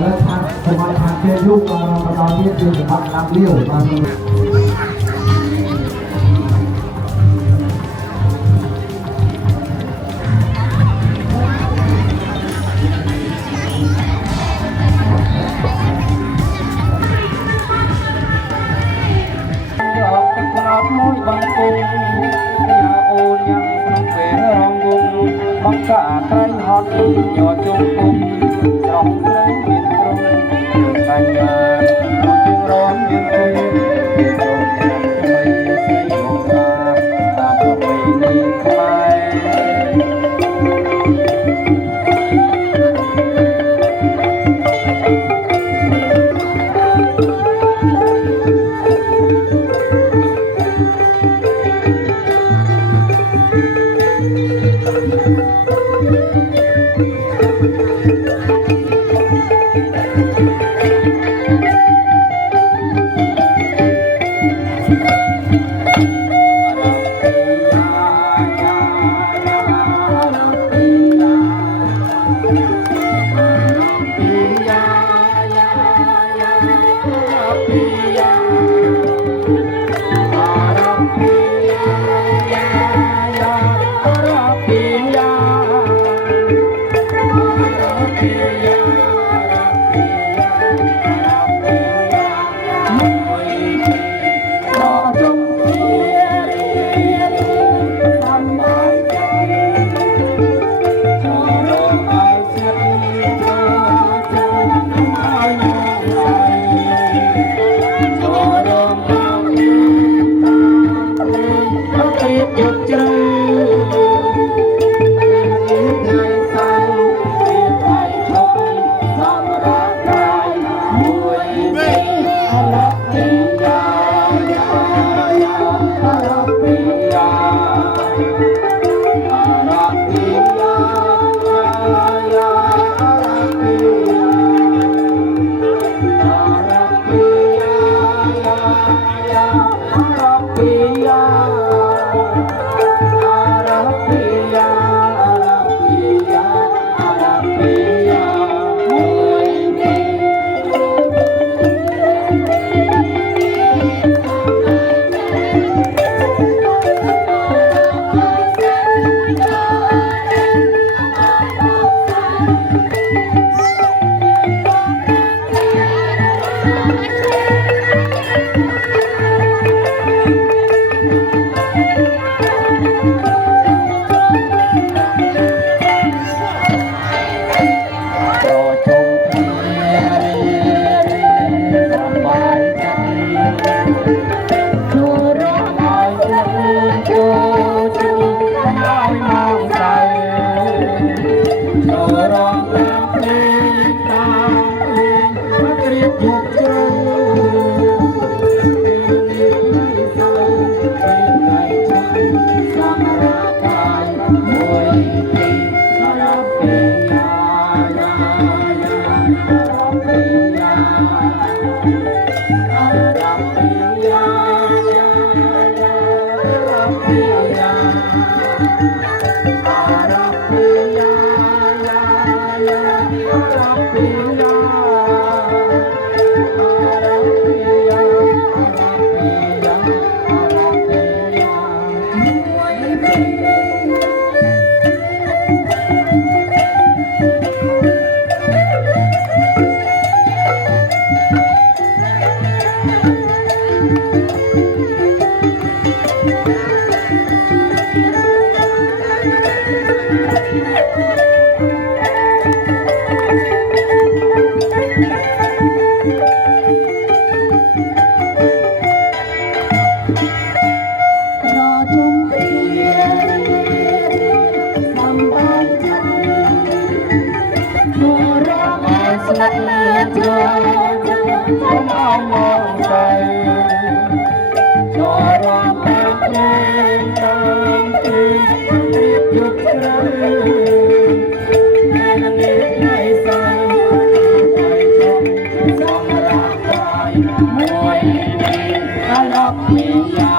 แล้วทางสมัยทางเป็นลูกเราตอนนี้เป็นสมัยรับเลี้ยวมา นักเรียนเชิญคนเอามองใจจอร้องเพลงตามคืนเรียบหยุดเรื่อยแม่นางเอกในสายใจชมสองรักรายมวยดีอาลับมียา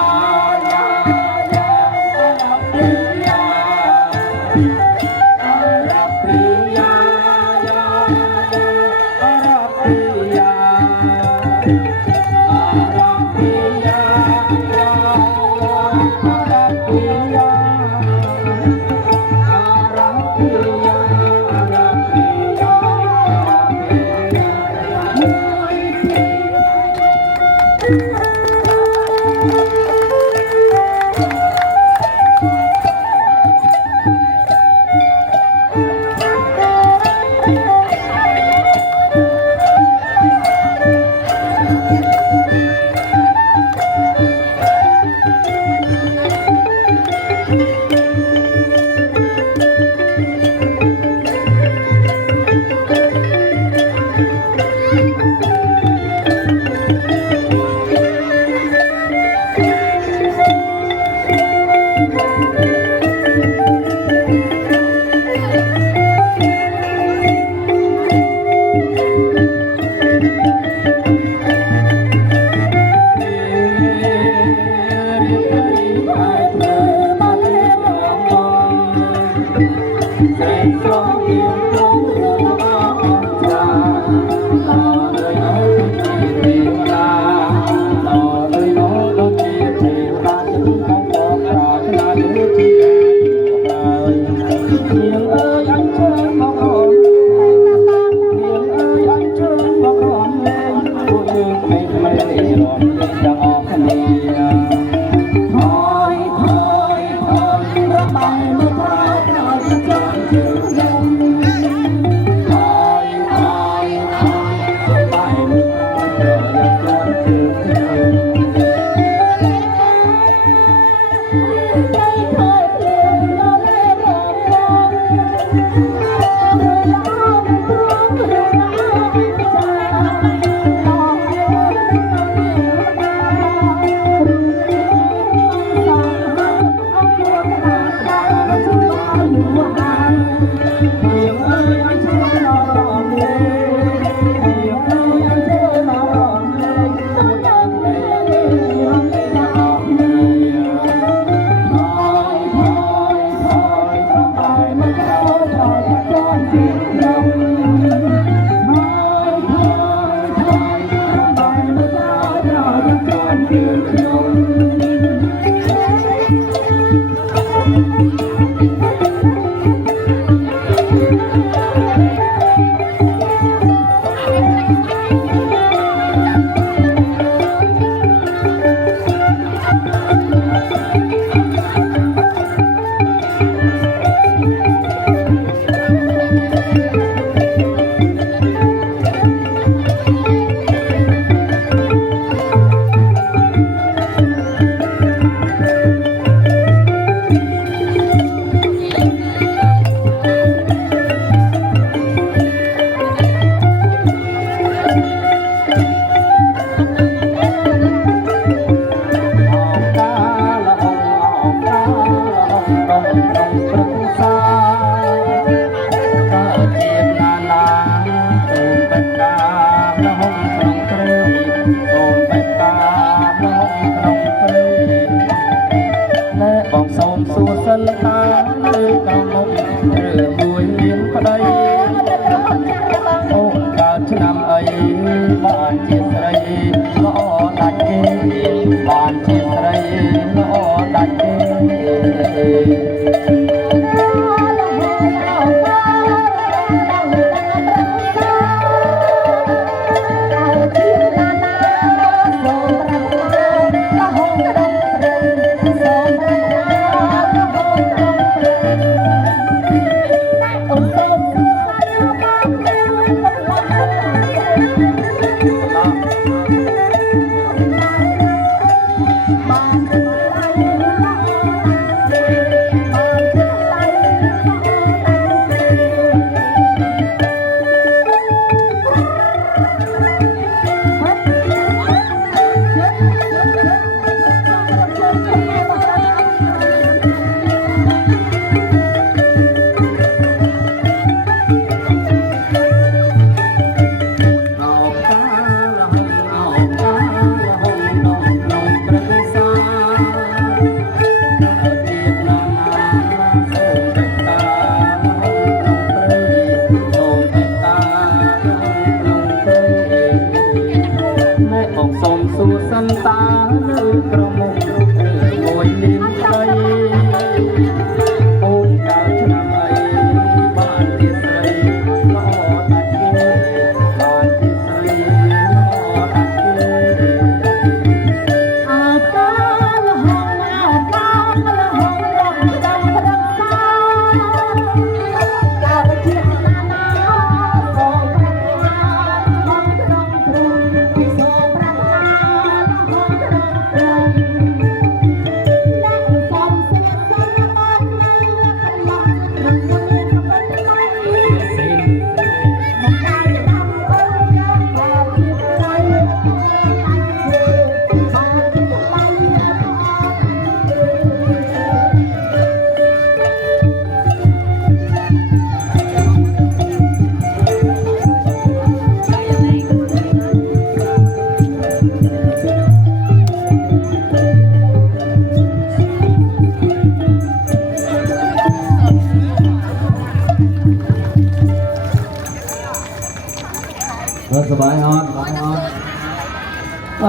สบายออน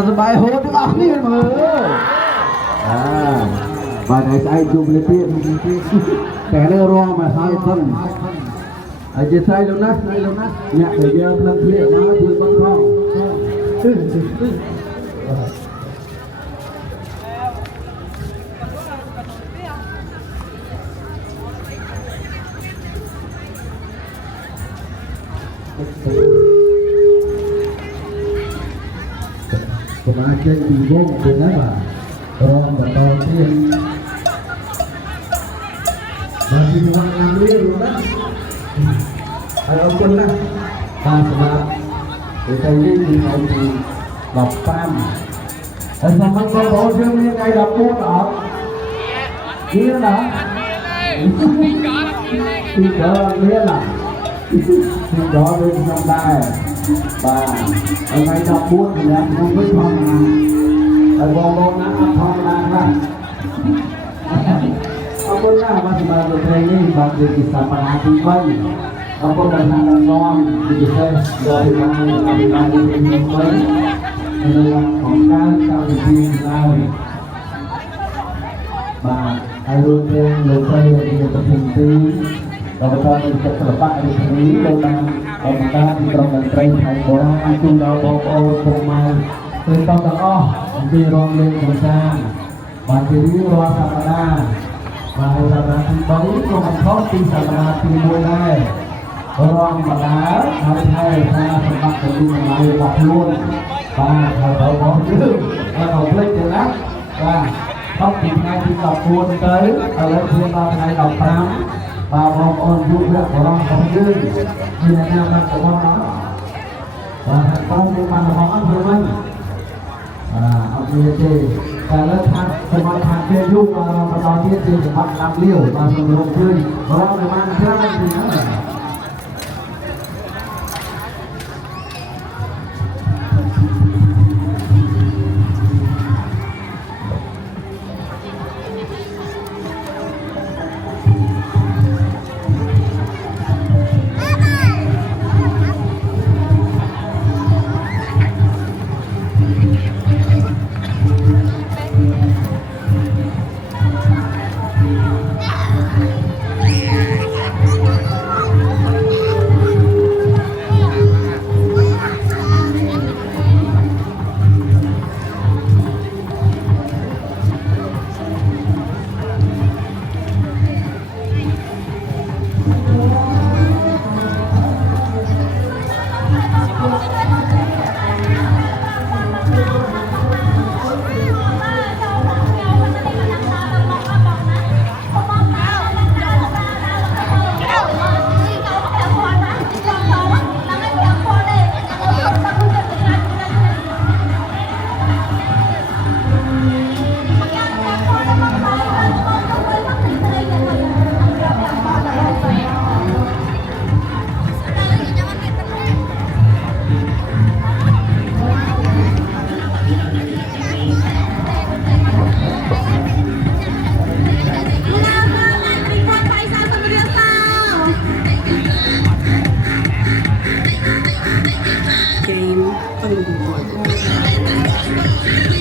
สบายโหดที่บ้านนี่มือบ้านไหนใจจุ่มเลยพี่แต่เรื่องรองมาหายต้นอาจจะใส่แล้วนะเนี่ยเดี๋ยวพลังเลี้ยมาถึงบ้านพ่อสมาชิกดีวงเป็นไงบ้างรองกับตอนที่มาที่วังงานเรียนอยู่นะเอาคนนะมาสมาในใจเรียนที่เขาดีหลับปั้มแต่สมัยก่อนเราเชื่อมีใครหลับพูดหรอนี่นะที่เจอเรียนล่ะที่จอเป็นทำได้บ้าอะไรหลับพูดเนี่ยมันไม่ทำงานไอ้บอกนะทำงานนะเอาคนหน้ามาสมาเป็นเพลงนี้บางทีกิจสัมปทานที่ไม่เอาคนมาทำน้องดีใช่โดยการทำงานที่เป็นไว้ในเรื่องของการทำทีมเราบาไอรุ่นเพลงลงไปในตัวเพลงตีเราไปทำเป็นศิลปะในทีนี้เราทำเอามาการที่ตรงกันเตรงไทยโบราณจุ่มเราบอกโอ้โหมาเป็นต้องตะอ้อที่รองเล่นของช้างบางทีนี้รอธรรมดาบางธรรมดาที่บางทีก็มันเข้าตีธรรมดาตีมวยได้รองมาแล้วทำให้ชาสมบัติเป็นยังไงบอกล้วนบางเขาบอกยืดแล้วเขาเล่นกันแล้วว่าต้องติดงานที่หลับควรเตยอะไรเพื่อนเราไทยหลับตามบางรองอ่อนยุบเรื่องของเราเขายืดมีแนวมันของเราว่าต้องมีมันของอันเดียวกันเอาเงินเจแต่ละทางสมัยทางเพื่อยุคเราไปตอนที่ตีสมัครนำเลี้ยวมาสนุกขึ้นเราในบ้านเชื่อมันดีนะGame ต้องดูก่อน